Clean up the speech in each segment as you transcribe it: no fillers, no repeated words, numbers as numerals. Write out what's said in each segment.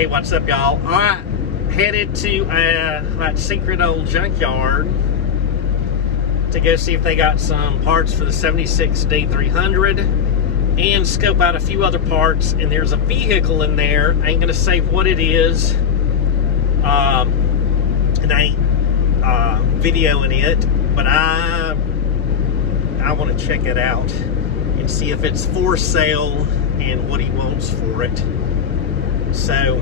Hey, what's up, y'all? I headed to that secret old junkyard to go see if they got some parts for the 76 D300 and scope out a few other parts. And there's a vehicle in there. I ain't gonna say what it is, and I ain't videoing it, but I want to check it out and see if it's for sale and what he wants for it. So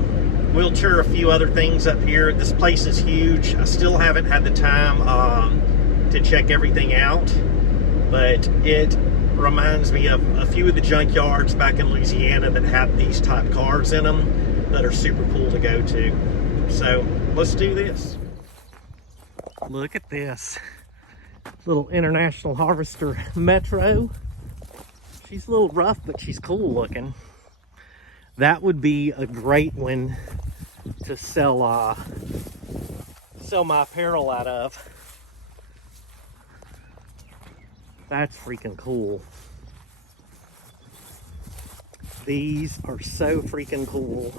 we'll tour a few other things up here. This place is huge. I still haven't had the time to check everything out, but it reminds me of a few of the junkyards back in Louisiana that have these type cars in them that are super cool to go to. So let's do this. Look at this little International Harvester Metro. She's a little rough, but she's cool looking. That would be a great one to sell my apparel out of. That's freaking cool. These are so freaking cool.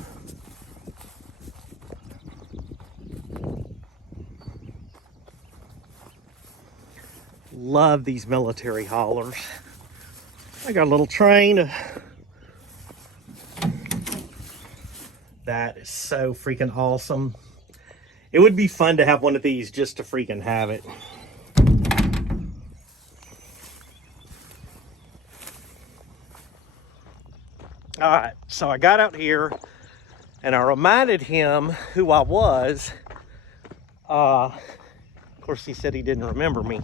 Love these military haulers. I got a little train. That is so freaking awesome. It would be fun to have one of these just to freaking have it. All right, so I got out here and I reminded him who I was. Of course, he said he didn't remember me,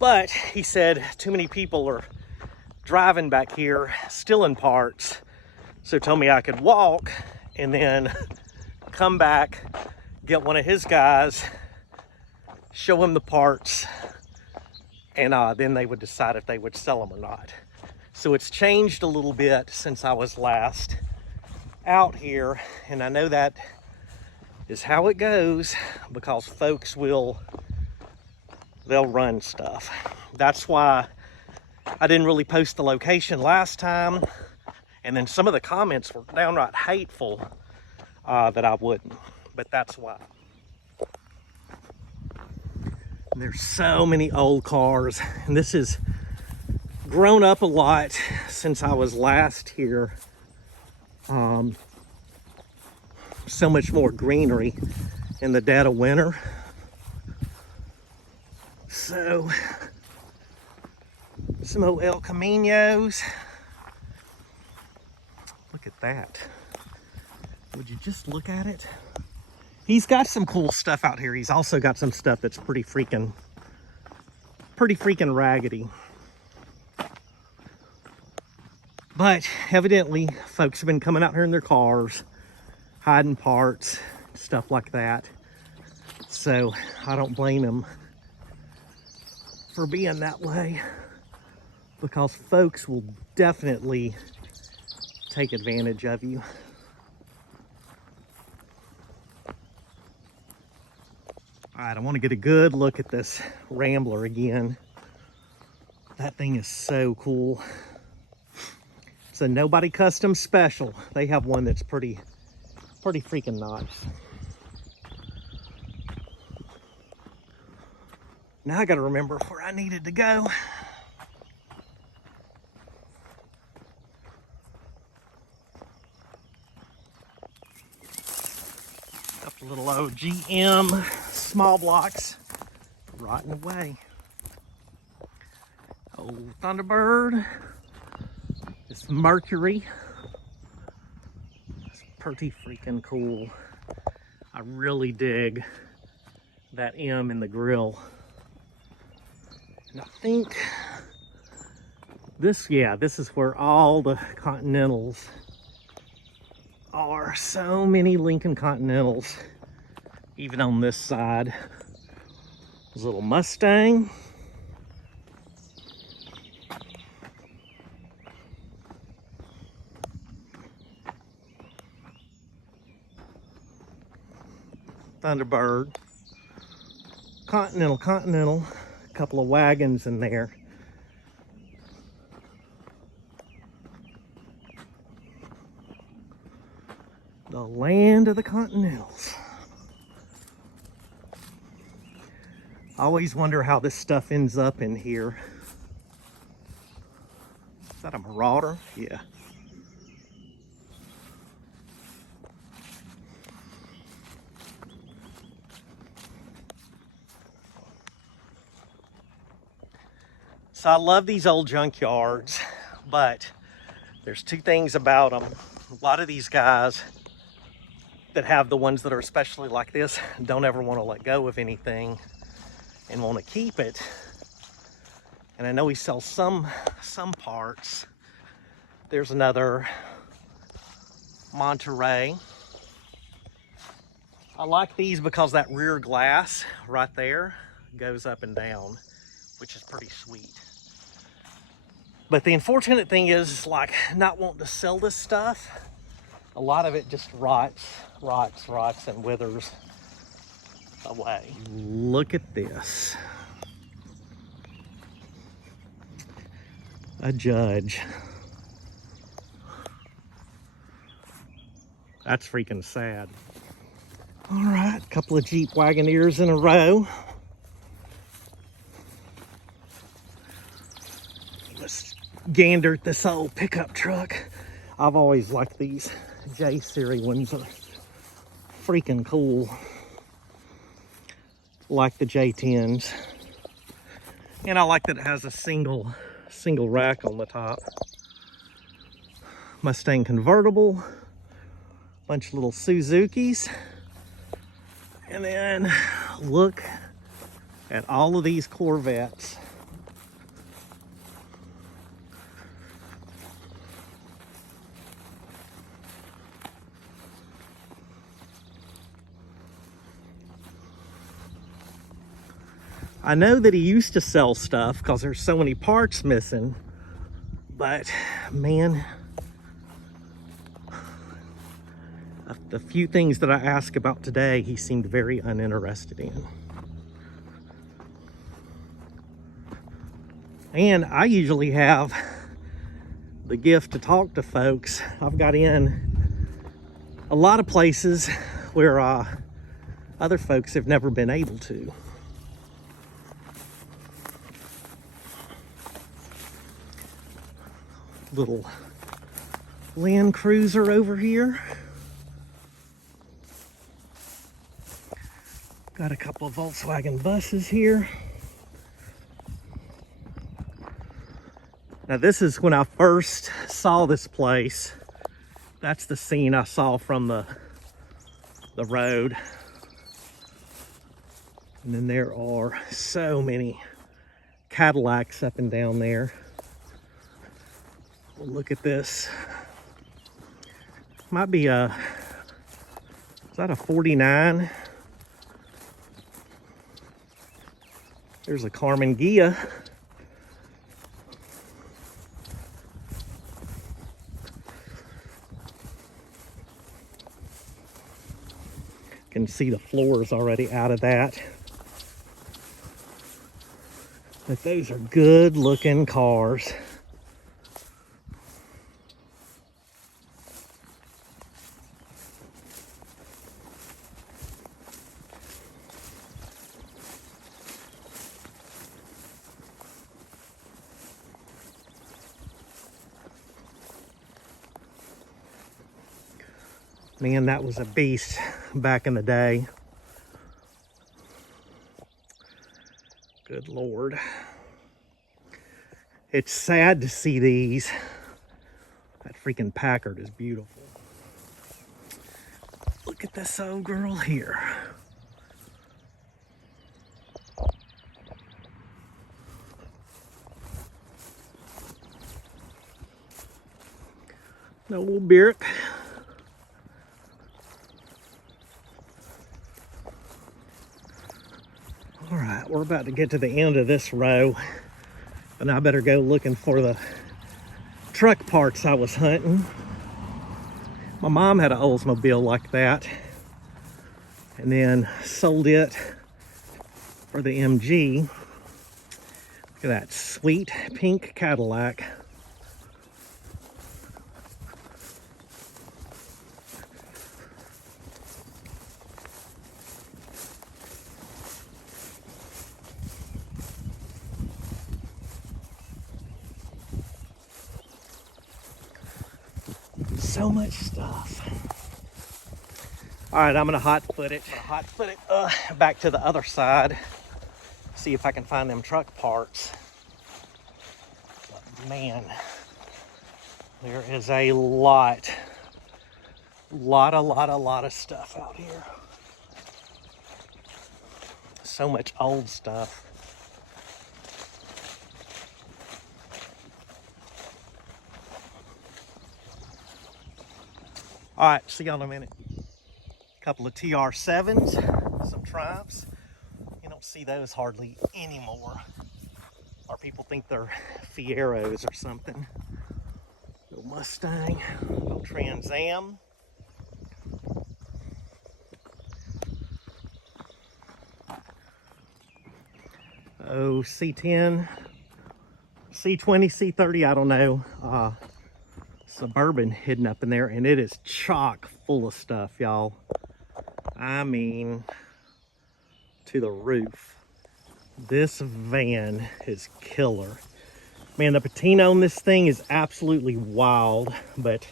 but he said too many people are driving back here stealing parts, so told me I could walk and then come back, get one of his guys, show him the parts, and then they would decide if they would sell them or not. So it's changed a little bit since I was last out here, and I know that is how it goes because folks they'll run stuff. That's why I didn't really post the location last time, and then some of the comments were downright hateful that I wouldn't, but that's why. And there's so many old cars, and this has grown up a lot since I was last here. So much more greenery in the dead of winter. So some old El Caminos. Look at that. Would you just look at it? He's got some cool stuff out here. He's also got some stuff that's pretty freaking raggedy. But evidently, folks have been coming out here in their cars, hiding parts, stuff like that. So I don't blame him for being that way, because folks will definitely take advantage of you. All right, I want to get a good look at this Rambler again. That thing is so cool. It's a Nobody Custom Special. They have one that's pretty freaking nice. Now I got to remember where I needed to go. Couple little old GM small blocks rotting away. Old Thunderbird. This Mercury. It's pretty freaking cool. I really dig that M in the grill. And I think this is where all the Continentals are. So many Lincoln Continentals, even on this side. There's a little Mustang. Thunderbird. Continental. A couple of wagons in there. The land of the Continentals. I always wonder how this stuff ends up in here. Is that a Marauder? Yeah. So I love these old junkyards, but there's two things about them. A lot of these guys that have the ones that are especially like this don't ever want to let go of anything and want to keep it. And I know he sells some parts. There's another Monterey. I like these because that rear glass right there goes up and down, which is pretty sweet. But the unfortunate thing is like not wanting to sell this stuff. A lot of it just rots and withers away. Look at this. A Judge. That's freaking sad. All right, a couple of Jeep Wagoneers in a row. Let's gander at this old pickup truck. I've always liked these J series ones. Are freaking cool. Like the J10s. And I like that it has a single rack on the top. Mustang convertible. Bunch of little Suzukis. And then look at all of these Corvettes. I know that he used to sell stuff because there's so many parts missing, but man, the few things that I asked about today, he seemed very uninterested in. And I usually have the gift to talk to folks. I've got in a lot of places where other folks have never been able to. Little Land Cruiser over here. Got a couple of Volkswagen buses here. Now this is when I first saw this place. That's the scene I saw from the road. And then there are so many Cadillacs up and down there. Look at this. Might be is that a 49? There's a Carmen Ghia. Can see the floors already out of that. But those are good looking cars. Man, that was a beast back in the day. Good Lord. It's sad to see these. That freaking Packard is beautiful. Look at this old girl here. No old Buick. All right, we're about to get to the end of this row, and I better go looking for the truck parts I was hunting. My mom had an Oldsmobile like that, and then sold it for the MG. Look at that sweet pink Cadillac. So much stuff. All right, I'm gonna hot foot it back to the other side. See if I can find them truck parts. But man, there is a lot of stuff out here. So much old stuff. All right, see y'all in a minute. A couple of TR7s, some Triumphs. You don't see those hardly anymore. Or people think they're Fieros or something. Little Mustang, little Trans Am. Oh, C10, C20, C30, I don't know. Suburban hidden up in there, and it is chock full of stuff, y'all. I mean, to the roof. This van is killer. Man, the patina on this thing is absolutely wild, but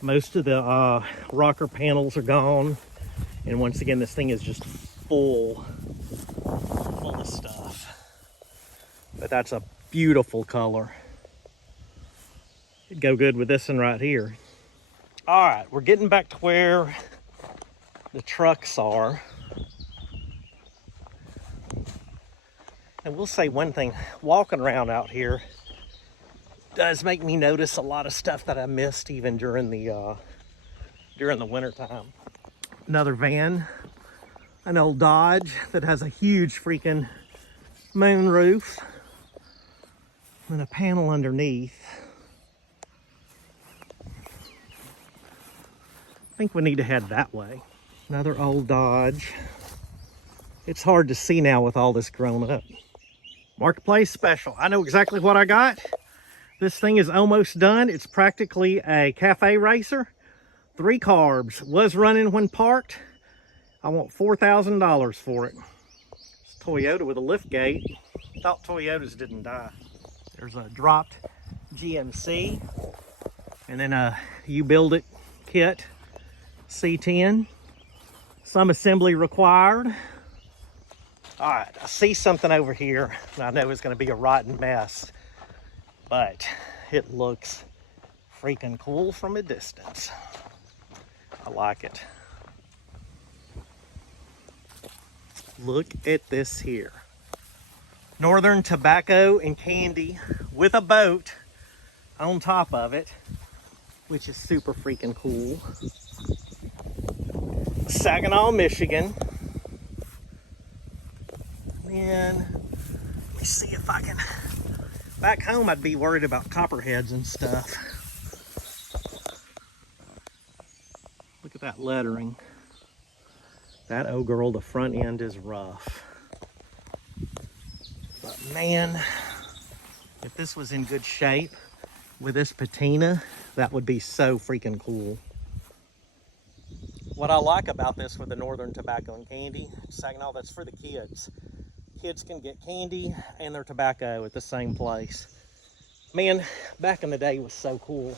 most of the rocker panels are gone. And once again, this thing is just full of stuff. But that's a beautiful color. It'd go good with this one right here. All right, we're getting back to where the trucks are. And we'll say one thing, walking around out here does make me notice a lot of stuff that I missed even during the winter time. Another van, an old Dodge that has a huge freaking moon roof and a panel underneath. I think we need to head that way. Another old Dodge. It's hard to see now with all this grown up. Marketplace special. I know exactly what I got. This thing is almost done. It's practically a cafe racer. 3 carbs. Was running when parked. I want $4,000 for it. It's a Toyota with a lift gate. Thought Toyotas didn't die. There's a dropped GMC. And then a You Build It kit. C10. Some assembly required. All right, I see something over here, and I know it's going to be a rotten mess, but it looks freaking cool from a distance. I like it. Look at this here. Northern Tobacco and Candy with a boat on top of it, which is super freaking cool. Saginaw, Michigan. And let me see if I can. Back home, I'd be worried about copperheads and stuff. Look at that lettering. That old girl, the front end is rough. But man, if this was in good shape with this patina, that would be so freaking cool. What I like about this with the Northern Tobacco and Candy, Saginaw, that's for the kids. Kids can get candy and their tobacco at the same place. Man, back in the day was so cool.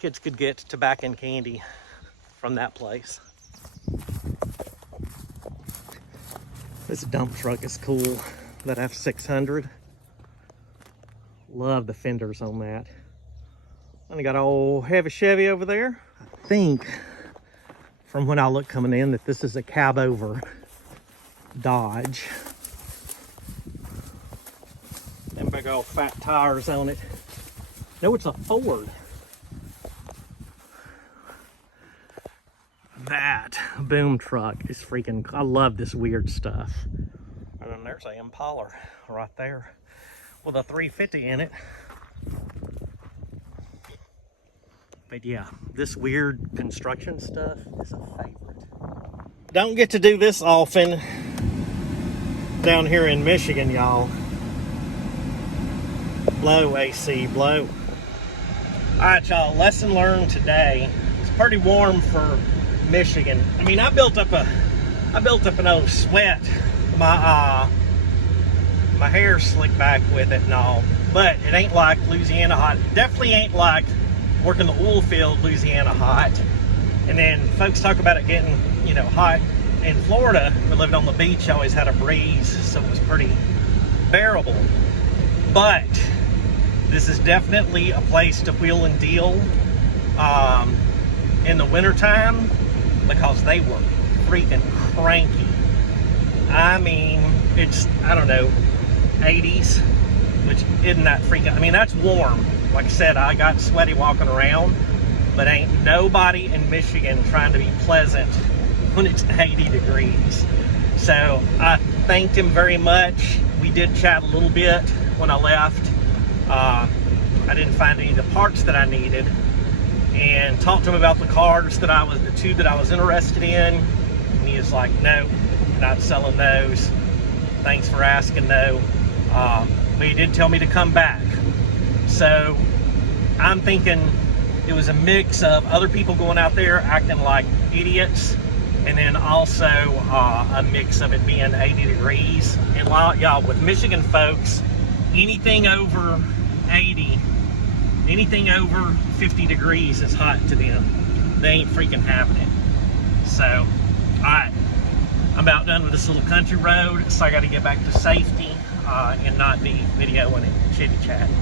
Kids could get tobacco and candy from that place. This dump truck is cool, that F600. Love the fenders on that. And you got an old heavy Chevy over there. I think, from when I look coming in, that this is a cab over Dodge. Them big old fat tires on it. No, it's a Ford. That boom truck is freaking, I love this weird stuff. And then there's an Impala right there with a 350 in it. But yeah, this weird construction stuff is a favorite. Don't get to do this often down here in Michigan, y'all. Blow, AC, blow. All right, y'all, lesson learned today. It's pretty warm for Michigan. I mean, I built up an old sweat. My hair slicked back with it and all, but it ain't like Louisiana hot. It definitely ain't like working the oil field, Louisiana hot. And then folks talk about it getting, you know, hot in Florida. We're living on the beach, always had a breeze, so it was pretty bearable. But this is definitely a place to wheel and deal in the wintertime, because they were freaking cranky. I mean, it's, I don't know, 80s, which isn't that freaking, I mean, that's warm. Like I said, I got sweaty walking around, but ain't nobody in Michigan trying to be pleasant when it's 80 degrees. So I thanked him very much. We did chat a little bit when I left. I didn't find any of the parts that I needed, and talked to him about the cars that the two that I was interested in. And he was like, no, not selling those. Thanks for asking, though. But he did tell me to come back. So I'm thinking it was a mix of other people going out there acting like idiots, and then also a mix of it being 80 degrees. And y'all, with Michigan folks, anything over 80, anything over 50 degrees is hot to them. They ain't freaking having it. So, alright, I'm about done with this little country road, so I got to get back to safety and not be videoing and chitty chatting.